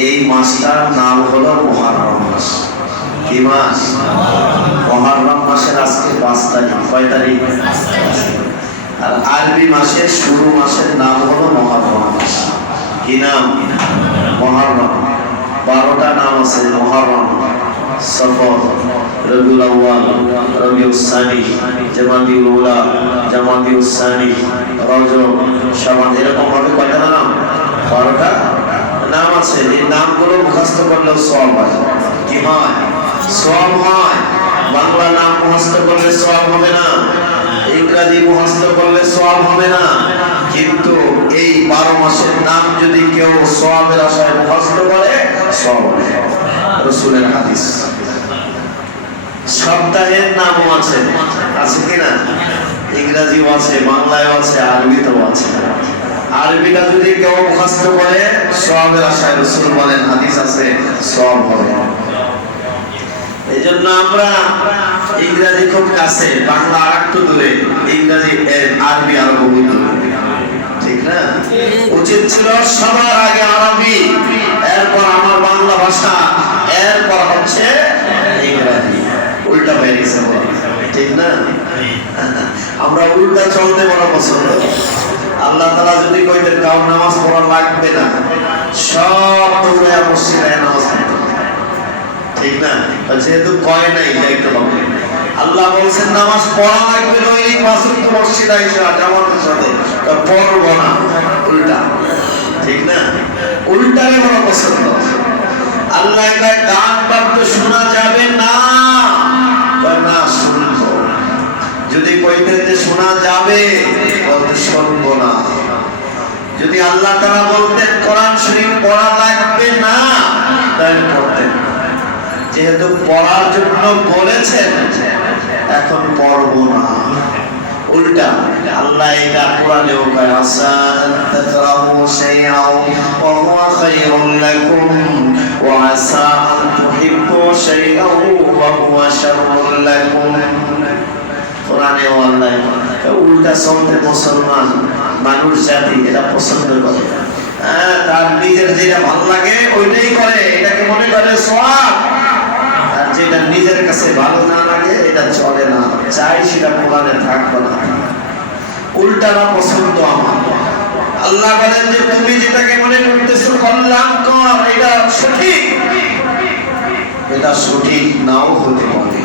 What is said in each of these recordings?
এই মাসটার নাম হলো মহারম মাস। কি মাস? মহারম মাসের আজকে পাঁচ তারিখ। কয় তারিখ? আর আরবি মাসের শুরু মাসের নাম হলো মহারম মাস। কি নাম? মহারম। বারোটা নাম আছে, মহারম। সফর, রবিউল আউয়াল, রবিউল সানি, জামাতিউল উলা, জামাতিউল সানি, রজব, শাবান। এরকম ভাবে কয়টা নাম? বারোটা? নাম আছে, এই নামগুলো মুখস্থ করলেও সব হয়। কি হয়? সব হয়। বাংলা নাম মুখস্থ করলে সব হবে না। ইংরাজি মুখস্থ করলে সব হবে না। কিন্তু এই বারো মাসের নাম যদি কেউ সবের আশায় মুখস্থ করে সব রসুলের হাদিস। সপ্তাহের নামও আছে। আছে কিনা ইংরাজিও আছে, বাংলায়ও আছে, আরবিতেও আছে। আরবিটা যদি কেউ মুখস্থ করে সবের আশায় রসুল বলেন, হাদিস আছে সব হবে। এই জন্য আমরা ইংরাজি খুব কাছে, বাংলা আর একটু দূরে, ইংরাজি আরবি আরও বহু দূরে। ঠিক না? উচিত ছিল সবার আগে আরবি, এরপর আমার বাংলা ভাষা, এরপর হচ্ছে ইংরাজি। উল্টা হয়ে গেছে ঠিক না? আমরা উল্টা চলতে বড় পছন্দ আল্লাহ যদি কইতেন কাউ নামাজ পড়া লাগবে না, সব দৌড়ে মসজিদে নামাজ ঠিক না? যেহেতু কয় নাই যাইতে হবে আল্লাহ বলছেন, নামাজ পড়া লাগবে না এই মাসুক তো মসজিদে এসে জামাতের সাথে। পড়ব না, উল্টা। ঠিক না? উল্টারে বড় পছন্দ। আল্লাহ গান বাদ শোনা যাবে না। না, শুনব যদি কইতেন যে শোনা যাবে, বলতে, শুনব না। যদি আল্লাহ তারা বলতেন কোরআন শরীফ পড়া লাগবে না, তাহলে পড়তেন যেহেতু পড়ার জন্য বলেছেন, এখন পড়ব না। উল্টা, আল্লাহ এটা কোরআনেও কয় আসান তাকরাহু শাইআও, ওয়া হুয়া খায়রুন লাকুম, ওয়া আসা আন তুহিব্বু শাইআও, ওয়া হুয়া শাররুন লাকুম। কোরআনে আল্লাহ উল্টা মুসলমান মানুষ জাতি, এটা পছন্দ করে হ্যাঁ তার নিজের যেটা ভালো লাগে, ওইটাই করে। এটাকে মনে করে সব আর যেটা নিজের কাছে ভালো না লাগে, এটা চলে না। চাই সেটা কোরআনে থাকবে না। পছন্দ আমার। আল্লাহ বলেন যে, তুমি যেটাকে মনে কল্যাণ কর, এটা সঠিক। এটা সঠিক নাও হতে পারে।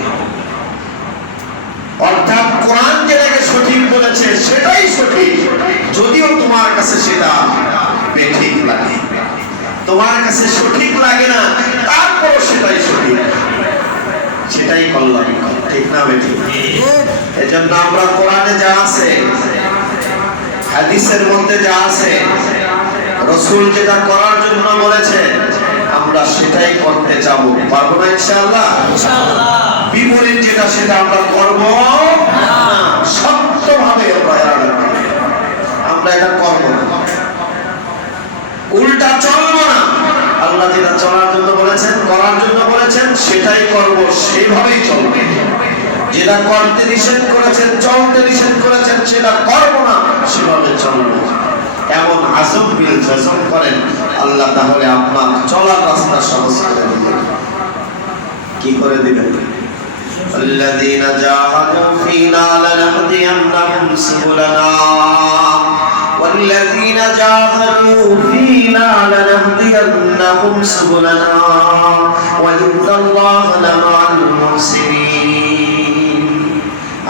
অর্থাৎ কোরআন যেটাকে সঠিক বলেছে, সেটাই সঠিক। যদিও তোমার কাছে সেটা বেঠিক লাগে। তোমার কাছে সঠিক লাগে না তারপরও সেটাই সঠিক। সেটাই কল্যাণ ঠিক না বেঠিক? এজন্য আমরা কোরআনে যা আছে হাদিসের মধ্যে যা আছে রসুল যেটা করার জন্য বলেছে আমরা সেটাই করতে যাব পারব না ইনশাআল্লাহ? বিপরীত যেটা সেটা আমরা করব শক্তভাবে আমরা। আমরা এটা করব না। উল্টা চলবো না। আল্লাহ যেটা চলার জন্য বলেছেন, করার জন্য বলেছেন, সেটাই করব, সেভাবেই চলবে। যেটা করতে নিষেধ করেছেন, চলতে নিষেধ করেছেন, সেটা করব না, সেভাবে চলবো। এমন আজম বিল জজম করেন, আল্লাহ তাহলে আপনার চলার রাস্তা সহজ করে দিবেন। কি করে দিবেন? الذين جاهدوا فينا لنهدينهم سبلنا والذين جاهدوا فينا لنهدينهم سبلنا وإن الله لمع المحسنين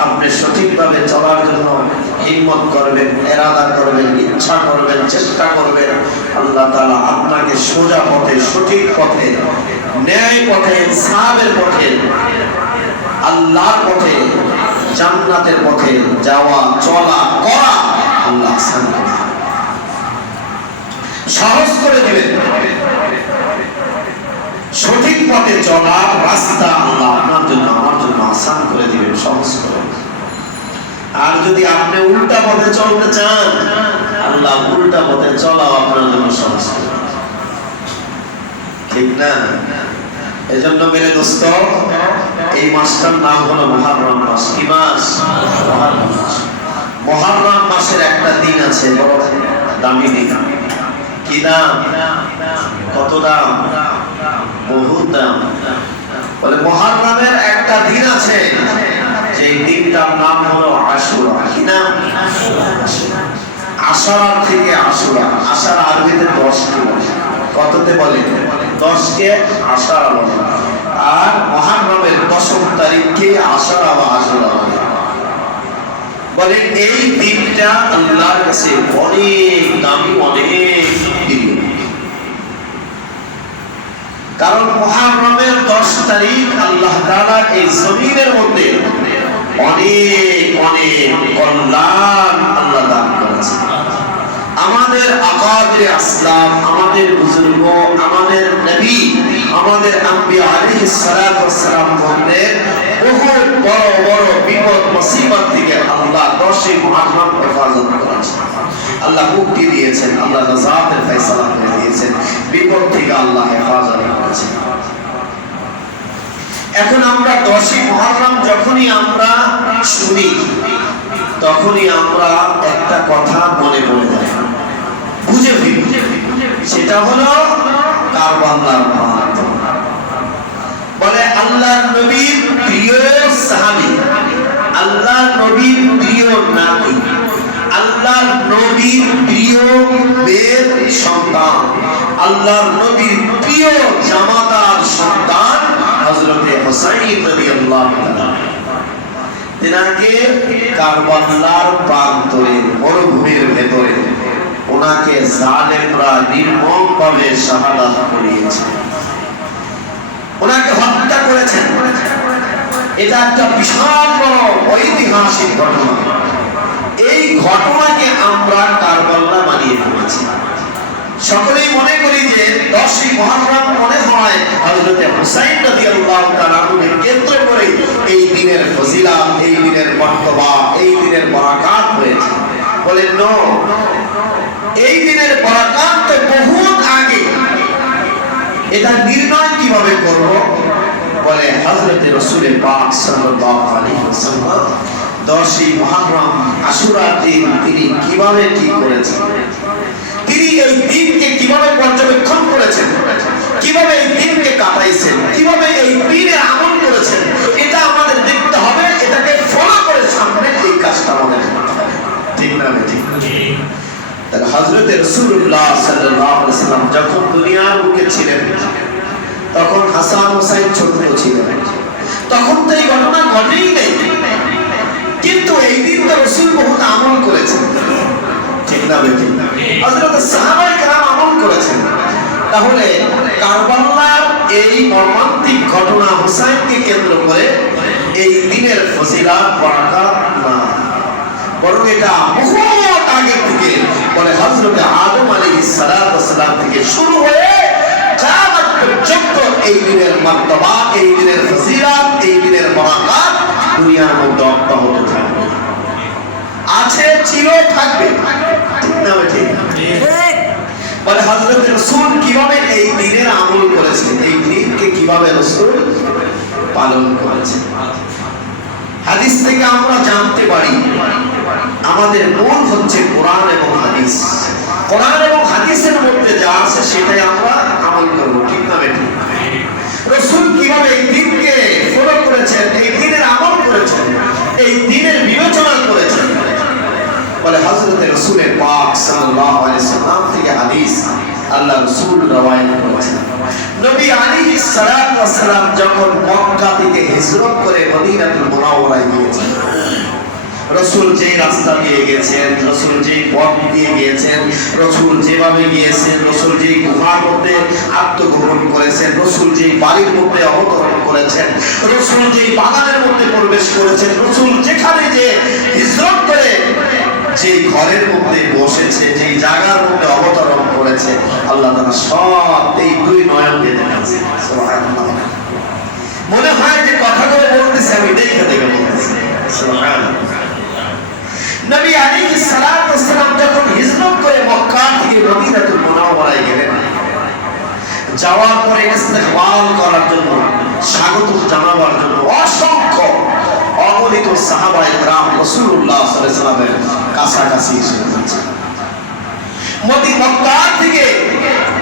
আপনি সঠিকভাবে চলার জন্য হিম্মত করবেন এরাদা করবেন ইচ্ছা করবেন চেষ্টা করবেন আল্লাহ তাআলা আপনাকে সোজা পথে সঠিক পথে ন্যায় পথে সাবের পথে আল্লাহর পথে, জান্নাতের পথে যাওয়া, চলা, করা আল্লাহ আসান করে দিবেন। সঠিক পথে চলা রাস্তা আল্লাহ আপনার জন্য, আমার জন্য আসান করে দিবেন, সহজ করে আর যদি আপনি উল্টা পথে চলতে চান, আল্লাহ উল্টা পথে চলা আপনার জন্য সহজ ঠিক না? এজন্য মেরে দোস্ত এই মাসটার নাম হলো মহারম মাস। কি মাস? মহারম মাস। মাসের একটা দিন আছে, বড় দামি দিন। কি নাম কত দাম? বহুত দাম। বলে মহারামের একটা দিন আছে যে দিনটার নাম হলো আশুরা। কি নাম? আশারা। থেকে আশুরা। আশারা আরবিতে দশটি বলে। কততে বলে? দশকে আশারা বলে। আর মহারমের দশম তারিখকে আশারা বা আশুরা বলে এই দিনটা আল্লাহর কাছে অনেক দামি, অনেক কারণ মহারমের দশ তারিখ আল্লাহ তাআলা এই জমিনের মধ্যে অনেক অনেক কল্যাণ আল্লাহ দান করেছে আমাদের আকাদের আসলাম, আমাদের বুজুর্গ, আমাদের নবী, আমাদের আলাইহিস সালাতু ওয়াসসালাম মধ্যে বহুত বড় বড় বিপদ, মুসিবত থেকে আল্লাহ দশে মুহররম হেফাজত করেছেন আল্লাহ মুক্তি দিয়েছেন, আল্লাহ নাজাতের ফয়সালা করে দিয়েছেন, বিপদ থেকে আল্লাহ হেফাজত করেছেন। এখন আমরা দশই মহরম যখনই আমরা শুনি, তখনই আমরা একটা কথা মনে পড়ে যায়। বুঝে ফিরি সেটা হলো কারবালার মাহাত্ম। বলে আল্লাহ নবীর প্রিয় সাহাবী আল্লাহ নবীর প্রিয় নাতি আল্লাহ নবীর প্রিয় মেয়ের সন্তান আল্লাহ নবীর প্রিয় জামাতার সন্তান হযরতে হুসাইন রাদিয়াল্লাহু তাআলা। তেনাকে কারবালার প্রান্তরে, মরুভূমির ভেতরে ওনাকে জালেমরা নির্মম ভাবে শাহাদাত করিয়েছে। ওনাকে হত্যা করেছেন। এটা একটা বিশাল বড় ঐতিহাসিক ঘটনা। এই ঘটনাকে আমরা কারবাল্লা মানিয়ে ফেলেছি। সকলেই মনে করি যে দশই মহারম মনে হয় হযরতে হুসাইন রাদিয়াল্লাহু তাআলা আনহুকে কেন্দ্র করে এই দিনের ফজিলত, এই দিনের মর্তবা, এই দিনের বরাকাত হয়েছে। বলেন, নো। এই দিনের বরাকাত বহুত আগে। এটা নির্ণয় কীভাবে করব? বলে হযরতে রাসূল পাক সাল্লাল্লাহু আলাইহি ওয়াসাল্লাম দশই মহারম আশুরার দিন তিনি কীভাবে ঠিক করেছেন? তিনি এই দিনকে কীভাবে পর্যবেক্ষণ করেছেন? কীভাবে এই দিনকে কাটাইছেন? কীভাবে এই দিনে আমল করেছেন? এটা আমাদের দেখতে হবে, এটাকে ফলো করে সামনে এই কাজটা আমাদের। ঠিক না ঠিক তাহলে সাল্লাল্লাহু আলাইহি সাল্লাম যখন দুনিয়ার বুকে ছিলেন, তখন হাসান হোসেন ছোট ছিলেন। তখন তো এই ঘটনা ঘটেই নেই। কিন্তু এই দিন তো রসুল বহুত আমল করেছেন। ঠিক না বেঠিক হযরত সাহাবায়ে কেরাম আমল করেছেন। তাহলে কারবালার এই মর্মান্তিক ঘটনা হুসাইনকে কেন্দ্র করে এই দিনের ফজিলাত বরাকাত না। বরং এটা বহুত আগে থেকে বলে হযরত আদম সালাতু ওয়াসসালাম থেকে শুরু হয়ে কিয়ামত পর্যন্ত এই দিনের মর্তবা এই দিনের ফজিলাত এই দিনের বরাকাত দুনিয়ার মধ্যে অব্যাহত থাকবে। আছে ছিল থাকবে। ঠিক না ঠিক। বলে হযরত রাসূল কীভাবে এই দিনের আমল করেছেন? এই দিনকে কীভাবে রাসূল পালন করেছেন? হাদিস থেকে আমরা জানতে পারি আমাদের মূল হচ্ছে কোরআন এবং হাদিস। কোরআন এবং হাদিসের মধ্যে যা আছে সেটাই আমরা আমল করব, ঠিক না বেঠিক রসুল কীভাবে এই দিনকে ফলো করেছেন, এই দিনের আমল করেছেন, এই দিনের বিবেচনা করেছেন? বলে হযরত রাসূলের পাক সাল্লাল্লাহু আলাইহি সাল্লাম থেকে হাদিস আল্লাহ রাসূল রওয়ায়াত করেছেন। নবী আলাইহিস সালাতু ওয়াস সালাম যখন মক্কা থেকে হিজরত করে মদিনাতুল মুনাওয়ারায় গিয়েছেন রসুল যে রাস্তা দিয়ে গেছেন রসুল যে পথ দিয়ে গিয়েছেন, রসুল যেভাবে গিয়েছেন, রসুল যে গুহার মধ্যে আত্মগ্রহণ করেছেন, রসুল যে বাড়ির মধ্যে অবতরণ করেছেন, রসুল যে বাগানের মধ্যে প্রবেশ করেছেন, রসুল যেখানে যে হিজরত করে যে ঘরের মধ্যে বসেছে যে জায়গার মধ্যে অবতরণ করেছে, আল্লাহ তাআলা সব এই দুই নয়ন দিয়ে দেখাচ্ছে মনে হয় যে কথাগুলো বলতেছে, আমি দেখে দেখে বলতেছি। নবী আলাইহিস সালাতু ওয়াসসালাম যখন হিজরত করে মক্কা থেকে মদিনাতুল মুনাওয়ারায় গেলেন, যাওয়ার পরে ইস্তেকবাল করার জন্য, স্বাগত জানাবার জন্য অসংখ্য অগণিত সাহাবা ইকরাম রাসূলুল্লাহ সাল্লাল্লাহু আলাইহি সাল্লামের কাছাকাছি এসে পৌঁছে। মক্কা থেকে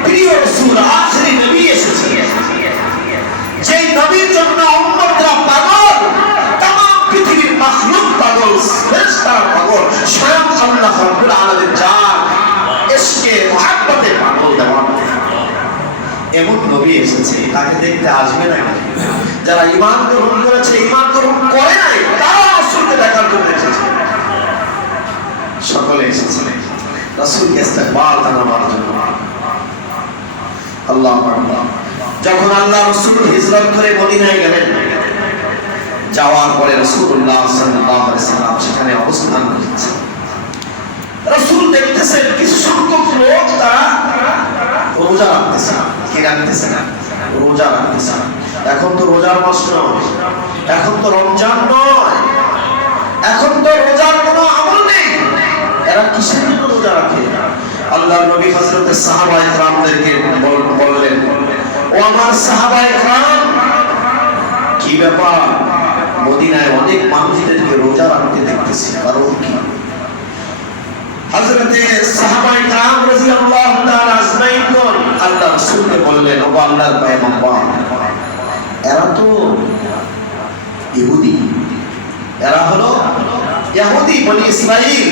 প্রিয় রাসূল, আখরি নবী এসেছিলেন এসেছে, তাকে দেখতে আসবে না যারা ইমান গ্রহণ করেছে, ইমান গ্রহণ করে নাই তারা দেখার জন্য এসেছে। সকলে এসেছে। ইস্তেকবাল জানাবার জন্য। আল্লাহ যখন আল্লাহ রসুল হিজরত করে মদিনায় গেলেন, যাওয়ার পরে রসুল্লাহ সাল্লাল্লাহু আলাইহি সাল্লাম সেখানে অবস্থান করছেন। রসুল দেখতেছেন, কিছু সংখ্যক লোক তারা রোজা রাখতেছে। কি রাখতেছে না, রোজা রাখতেছে এখন তো রোজার মাস নয়, এখন তো রমজান নয়, এখন তো রোজার কোনো আমল নেই। এরা কিসের জন্য রোজা রাখে? আল্লাহ নবী হযরতের সাহাবা ইকরামদেরকে বললেন, ও আমার সাহাবা ইকরাম কি ব্যাপার? মদিনায় অনেক মানুষদেরকে রোজা রাখতে দেখতেছি, কারণ কি? হযরতে সাহাবা ইকরাম রাদিয়াল্লাহু তাআলা আজমাইন আল্লাহ রসুলকে বললেন ও আল্লাহর পয়গম্বর, এরা তো ইহুদি। এরা হলো ইহুদি বলি ইসরাইল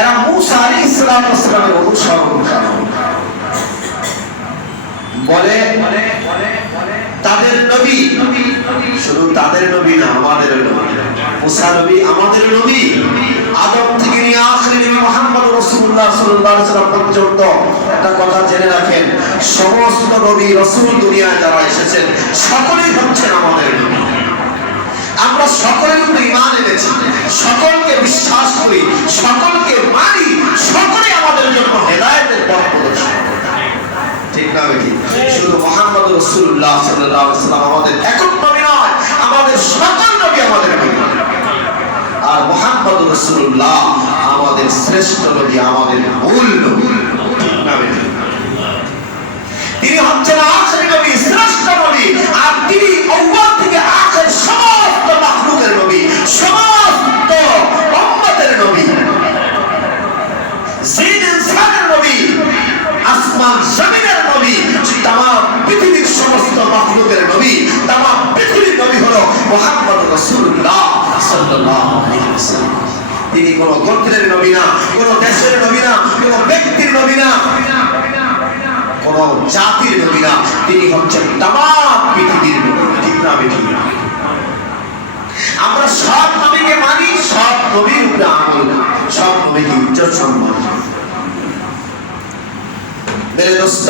এরা মুসা আলী ইসলাম ইসলামের অনুসরণ বলে তাদের নবী। শুধু তাদের নবী না, আমাদের নবী। মুসা নবী আমাদের নবী। আদম থেকে নিয়ে আখরি নবী মুহাম্মদ রাসূলুল্লাহ সাল্লাল্লাহু আলাইহি পর্যন্ত একটা কথা জেনে রাখেন, সমস্ত নবী রাসূল দুনিয়ায় যারা এসেছেন, সকলেই হচ্ছেন আমাদের নবী। আমরা সকলের উপর ইমান এনেছি, সকলকে বিশ্বাস করি, সকলকে মানি সকলে আমাদের জন্য হেদায়েতের পথ প্রদর্শন ঠিক না, বেটি? শুধু মোহাম্মদ সাল্লাল্লাহু সাল্লাম আমাদের একক নবী নয়, আমাদের সকল নবী আমাদের আর মোহাম্মদ রাসূলুল্লাহ আমাদের শ্রেষ্ঠ নবী, আমাদের মূল নবী। ঠিক না তিনি হচ্ছেন আখেরি নবী, শ্রেষ্ঠ নবী, আর তিনি আউয়াল থেকে আখের সমস্ত মাখলুকের নবী। সমস্ত উম্মতের নবী জিন ইনসানের নবী আসমান জমিনের নবী তাম পৃথিবীর সমস্ত মাখলুকের নবী তাম পৃথিবীর নবী হলো মুহাম্মদ রাসূলুল্লাহ সাল্লাল্লাহু তিনি কোন গোত্রের নবী না, কোন দেশের নবী না, কোন ব্যক্তির নবী না, কোন জাতির নবী না। তিনি হচ্ছেন তাম পৃথিবীর ঠিক না আমরা সব নবীকে মানি, সব নবীর উপরে আমল সব নবীকে ইজ্জত সম্মান মেরে দোস্ত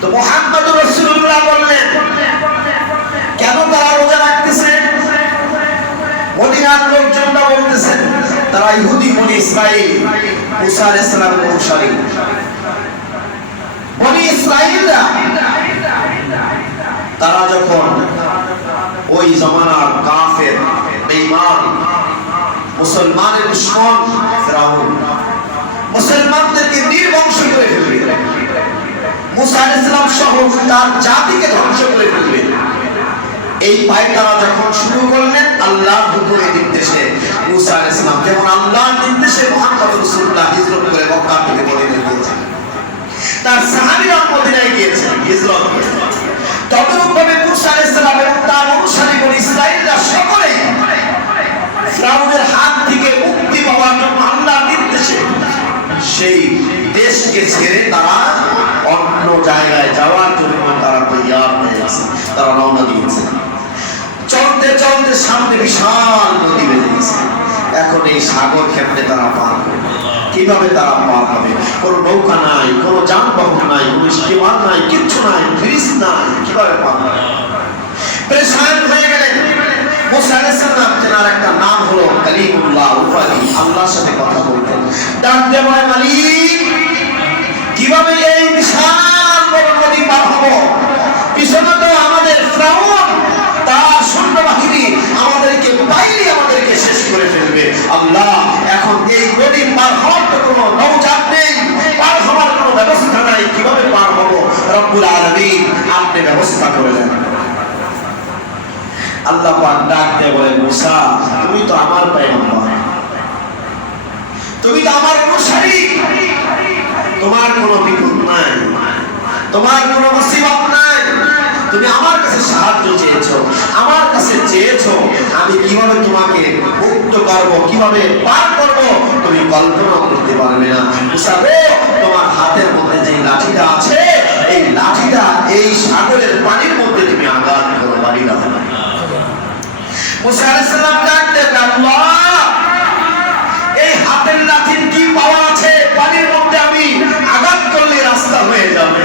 তো মোহাম্মদ রাসূলুল্লাহ বললেন, কেন তারা রোজা রাখতেছে? মদিনার লোকজনরা বলতেছেন তারা ইহুদি ইসরাইল মুসা অনুসারী ইসরাইলরা তারা যখন ওই জমানার কাফের মুসলমানের দুশ্মন, ফিরাউন মুসলমানদেরকে নির্বংশ করে ফেলবে। মুসা আলাইহিস সালাম সহ তার জাতিকে ধ্বংস করে ফেলবে। এই পায়তারা যখন শুরু করলেন, আল্লাহর হুকুমের নির্দেশে মুসা আলাইহিস সালাম যেমন আল্লাহর নির্দেশে মুহাম্মদ রাসূলুল্লাহ হিজরত করে মক্কা থেকে মদিনায় গিয়েছেন। তার সাহাবীরা মদিনায় গিয়েছেন, হিজরত তদরূপভাবে মুসা আলাইহিস সালাম এবং তার অনুসারী বনি ইসরাইলরা সকলেই ফিরাউনের হাত থেকে মুক্তি পাওয়ার জন্য আল্লাহর নির্দেশে সেই দেশকে ছেড়ে তারা অন্য জায়গায় যাওয়ার জন্য তারা তৈয়ার হয়ে গেছে তারা রওনা দিয়েছে। চলতে চলতে সামনে বিশাল নদী বেঁধে গেছে। এখন এই সাগর ক্ষেত্রে তারা পার কীভাবে তারা পার হবে? কোনো নৌকা নাই, কোনো যানবাহন নাই, কোনো স্টিমার নাই, কিচ্ছু নাই, ব্রিজ নাই, কীভাবে পার হবে? পরেশান হয়ে একটা নাম হলো কালিমুল্লাহ উপাধি আল্লাহর সাথে কথা বলতেন। ডাক দিয়ে মালিক কীভাবে বিশাল বড় পার হব? পিছনে তো আমাদের ফ্রাউন, তার সৈন্য আমাদেরকে বাইরে আমাদেরকে শেষ করে ফেলবে। আল্লাহ, এখন এই নদী পার হওয়ার তো কোনো নৌজাত নেই ব্যবস্থা নাই, কীভাবে পার হব? রব্বুল আলামিন আপনি ব্যবস্থা করে দেন। আল্লাহ ডাক দিয়ে বলেন মুসা, তুমি তো আমার পয়গম্বর। তুমি তো আমার অনুসারী তোমার কোনো বিপদ নাই। তোমার কোনো মুসিবত নাই। তুমি আমার কাছে সাহায্য চেয়েছো। আমার কাছে চেয়েছো আমি কীভাবে তোমাকে মুক্ত করব, কীভাবে পার করব, তুমি কল্পনা করতে পারবে না। মুসাবে তোমার হাতের মধ্যে যে লাঠিটা আছে, এই লাঠিটা এই সাগরের পানির মধ্যে তুমি আঘাত করো পারি না এই হাতের লাঠির কি পাওয়া আছে? পানির মধ্যে আমি আঘাত করলে রাস্তা হয়ে যাবে।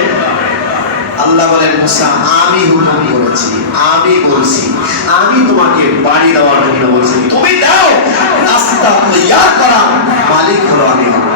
আল্লাহ মুসা, আমি হুকুম করেছি, আমি বলছি, আমি তোমাকে বাড়ি দেওয়ার জন্য বলছি, তুমি দাও, রাস্তা তৈয়ার করা। মালিক হলো আমি।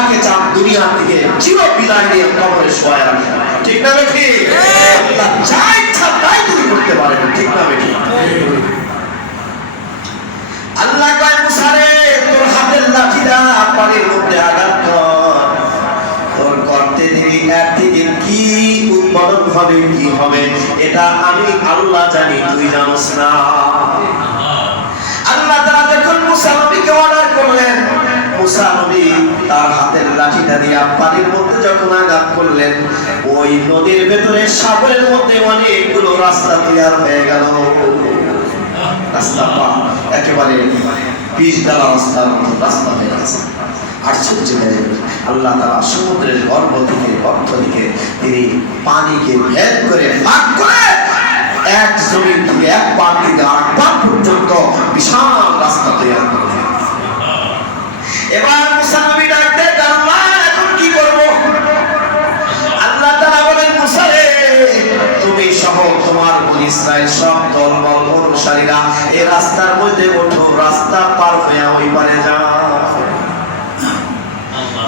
যাকে চান দুনিয়া থেকে চির বিদায় নিয়ে কবরে শোয়া রাখেন ঠিক না বেঠি আল্লাহ যা ইচ্ছা তাই তুমি করতে পারেন ঠিক না বেঠি আল্লাহ কয়, মুসা রে, তোর হাতের লাঠিটা পানির মধ্যে আঘাত কর। তোর করতে দিবি এর থেকে কি উৎপাদন হবে, কি হবে, এটা আমি আল্লাহ জানি, তুই জানোস না। আল্লাহ তাআলা যখন মুসা নবীকে অর্ডার করলেন মুসা নবী তার হাতের লাঠিটা দিয়ে পানির মধ্যে যখন আঘাত করলেন, ওই নদীর ভেতরে সাগরের মধ্যে অনেকগুলো রাস্তা তৈরি হয়ে গেল। রাস্তা পা একেবারে পিচ ডালা রাস্তার মতো রাস্তা হয়ে গেছে। আশ্চর্য হয়ে আল্লাহ তারা সমুদ্রের গর্ভ থেকে গর্ভ থেকে তিনি পানিকে ভেদ করে ভাগ করে এক জমিন থেকে এক পার থেকে আরেক পার পর্যন্ত বিশাল রাস্তা তৈরি করলেন। এবার মুসা নবী ডাকতে আল্লাহ এখন কি করব? আল্লাহ তাআলা বলেন মুসা রে তুমি সহ তোমার বনি ইসরাইল সব দলবল অনুসারীরা এই রাস্তার মধ্যে ওঠো রাস্তা পার হয়ে ওই পারে যাও।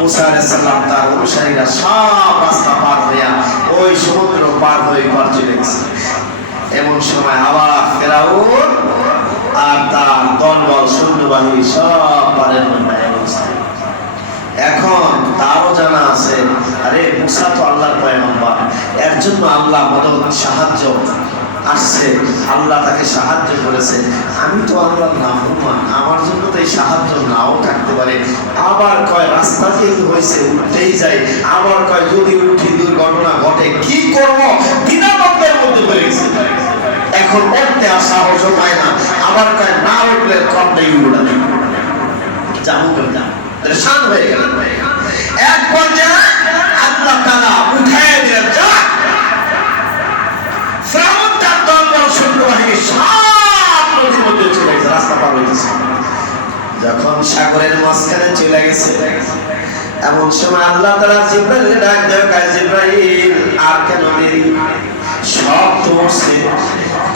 মুসা আলাইহিস সালাম তার অনুসারীরা সব রাস্তা পার হইয়া ওই সমুদ্র পার হয়ে পার চলে গেছে এমন সময় আবার ফেরাউন আর তার দলবল সৈন্যবাহিনী সব পারের মধ্যে এখন তারও জানা আছে, আরে মুসা তো আল্লাহর পয়গম্বর। এর জন্য আল্লাহ মদত সাহায্য আসছে, আল্লাহ তাকে সাহায্য করেছে। আমি তো আল্লাহর নাফরমান আমার জন্য তো এই সাহায্য নাও থাকতে পারে। আবার কয় রাস্তা যেহেতু হয়েছে উঠতেই যাই আবার কয় যদি উঠি দুর্ঘটনা ঘটে, কি করব? দিনাবন্ধের মধ্যে পড়ে গেছে। এখন উঠতে আর সাহসও পায় না। আবার কয় না উঠলে কপটাই উড়াবে যাব যাব পরেশান হয়ে গেল। এক পর্যায়ে আল্লাহ তাআলা উঠায় দিলেন, যা! ফেরাউন তার দলবল সৈন্যবাহিনী সব নদীর মধ্যে চলে গেছে, রাস্তা পার হয়েছে যখন সাগরের মাঝখানে চলে গেছে, এমন সময় আল্লাহ তাআলা জিব্রাইল ডাক দেয় কাজ আর কেন দেরি? সব উঠছে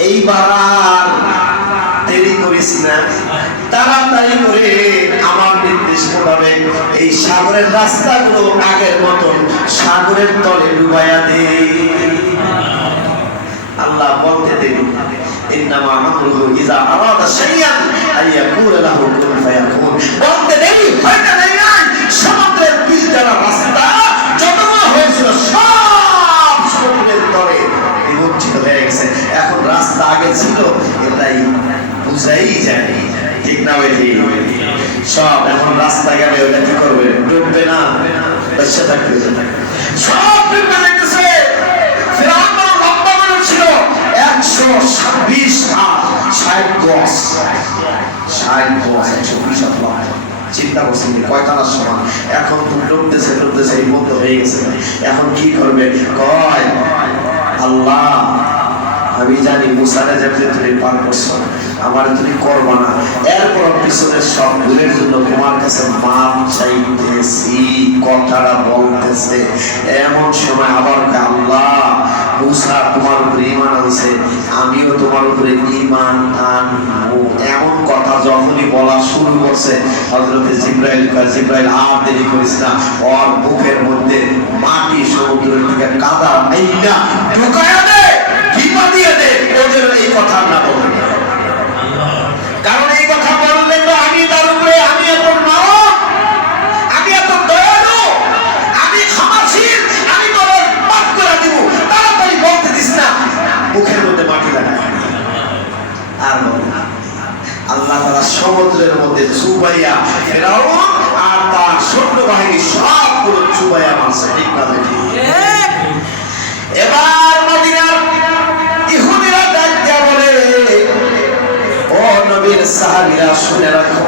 এইবার আর দেরি করিস না, তাড়াতাড়ি করে আমার মোতাবেক এই সাগরের রাস্তাগুলো আগের মতন সাগরের তলে ডুবাইয়া দে। আল্লাহ বলতে দেরি ইন্নামা আমরুহু ইযা আরাদা শাইআন আন ইয়াকুলা লাহু কুন ফায়াকুন। বলতে দেরি হয় নাই। সমুদ্রের দ্বারা রাস্তা যতগুলো হয়েছিল সব সমুদ্রের তলে নিমজ্জিত হয়ে গেছে। এখন রাস্তা আগে ছিল, এটাই বুঝাই যায়। ঠিক না ঠিক সব এখন রাস্তা গেলে ওটা কি করবে? ডুববে না? বেঁচে থাকবে। সব ডুববে দেখতেছে। একশো চিন্তা করছেন এখন ডুবতেছে ডুবতেছে হয়ে গেছে। এখন কি করবে? কয়, আল্লাহ, আমি জানি মুসারে যেমনি তুমি পার করছ। আমার তুমি করব না। এরপর পিছনের সব ভুলের জন্য তোমার কাছে মাপ চাইতেছি, কথাটা বলতেছে। এমন সময় আবার আল্লাহ, মুসা তোমার উপরে ইমান আনছে, আমিও তোমার উপরে ইমান আনব। এমন কথা যখনই বলা শুরু করছে হজরতে জিব্রাইল জিব্রাইল, আর দেরি করিস না। ওর বুকের মধ্যে মাটি সমুদ্রের থেকে কাদা আইনা ঢুকায়া দে টিপা দিয়ে দে, ওদের এই কথা না। বলতে কারণ এই কথা বললে তো আমি তার উপরে আমি এত নরম আমি এত দয়ালু আমি ক্ষমাশীল আমি তোর মাফ করে দিব। তাড়াতাড়ি বলতে দিস না। মুখের মধ্যে মাটি লাগায়। আর আল্লাহ তারা সমুদ্রের মধ্যে চুবাইয়া ফেরাউন আর তার সৈন্য বাহিনী সবগুলো চুবাইয়া মারছে। ঠিক না এবার মদিনার সাহাবীরা শুনে রাখো।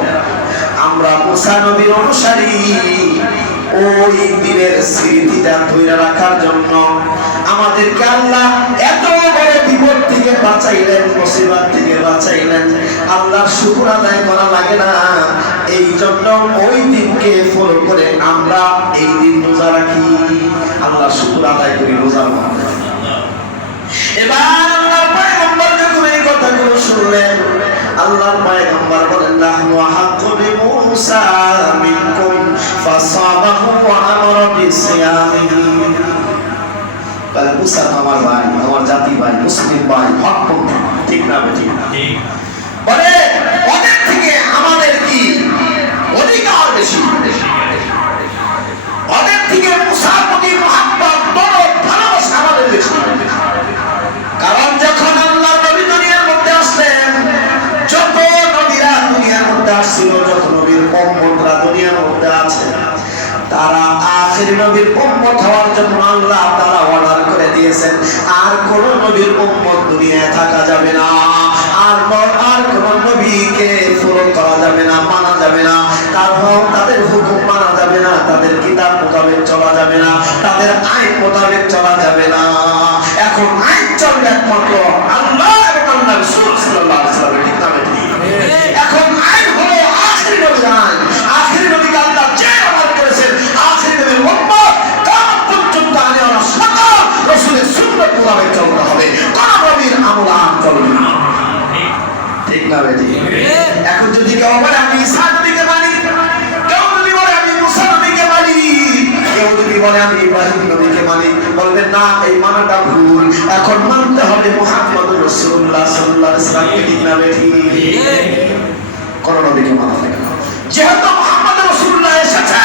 আমরা মুসা নবীর অনুসারী। ওই দিনের স্মৃতিটা ধরে রাখার জন্য আমাদেরকে আল্লাহ এত বড় বিপদ থেকে বাঁচাইলেন, মুসিবত থেকে বাঁচাইলেন। আল্লাহর শুকর আদায় করা লাগে না। এই জন্য ওই দিনকে ফলো করে আমরা এই দিন রোজা রাখি। আল্লাহ শুকর আদায় করি রোজার এবার এই কথাগুলো শুনলেন। আল্লাহর পয়গম্বর বলেন বিমূসা মিনকুম ফাসাবাহু ওয়া আমারা বিসিয়ামিহি। বলে মুসা আমার ভাই আমার জাতি ভাই মুসলিম ভাই হক ঠিক না ঠিক। বলে মোতাবেক চলতে হবে? কোন নবীর আমল আর চলবে না। ঠিক না বেঠিক? এখন যদি কেউ বলে, আমি ঈসা নবীকে মানি। কেউ যদি বলে, আমি মুসা নবীকে মানি। কেউ যদি বলে, আমি ইব্রাহিম নবীকে মানি। বলবেন না, এই মানাটা ভুল। এখন মানতে হবে মুহাম্মদ রাসূলুল্লাহ সাল্লাল্লাহু আলাইহি ওয়াসাল্লামকে ঠিক না বেঠিক? কোন নবীকে মানা হবে না। যেহেতু মুহাম্মদ রাসূলুল্লাহ এসেছে,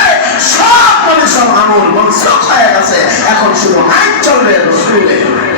সব সব আমল মনসুখ হয়ে গেছে। এখন শুধু আইন চলবে রাসূলের।